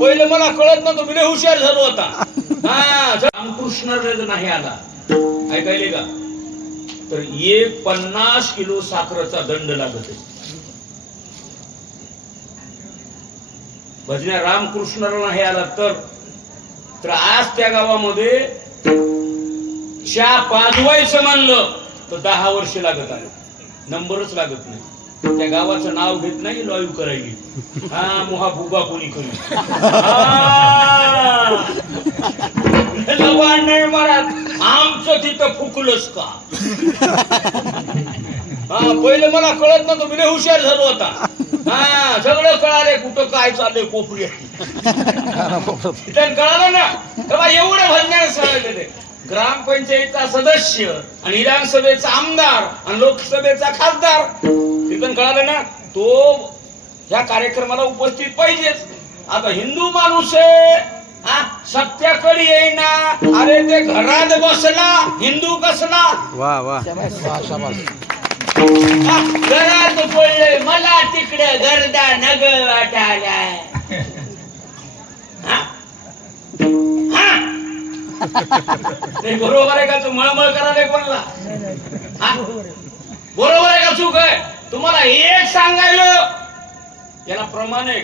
पहिले मला कळत नव्हतं मी हुशार झालो होता हा रामकृष्ण रज नाही आला. ऐकायले का? तर एक पन्नास किलो साखरेचा दंड लागत भजन्या म्हणजे रामकृष्णाला नाही आला तर तर आज त्या गावामध्ये शा पाजवायचं म्हणलं तर दहा वर्ष लागत आले. नंबरच लागत नाही. त्या गावाचं नाव घेत नाही लॉईव करायली. हा मोहा भुगा कोणी करी? नाही महाराज आमचं तिथं फुकलंच का? हा पहिले मला कळत नव्हतं मी हुशार झालो होता. हा सगळं कळाले कुठं काय चाललंय कोपरी तिथं कळालं ना? तेव्हा एवढं भजनाने सांगितलं ग्रामपंचायतचा सदस्य आणि विधानसभेचा आमदार आणि लोकसभेचा खासदार. तिथं कळालं ना? तो या कार्यक्रमाला उपस्थित पाहिजेच. आता हिंदू माणूस आहे सत्याकडे येईना. अरे ते घरात बसला हिंदू कसला वा वा. घरात पडले मला तिकडे गर्दा नग वाटायला. हा? हा? नाही, बरोबर आहे का तू? मळमळ करायला कोणाला? हा? बरोबर आहे का चूक आहे? तुम्हाला एक सांगायला. याला प्रमाण आहे.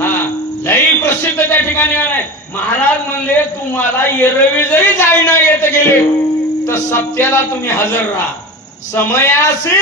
हा लई प्रसिद्ध त्या ठिकाणी आहे. महाराज म्हणले तुम्हाला एरवी जरी जाईना येत गेले. तर सत्याला तुम्ही हजर राहा. समयासी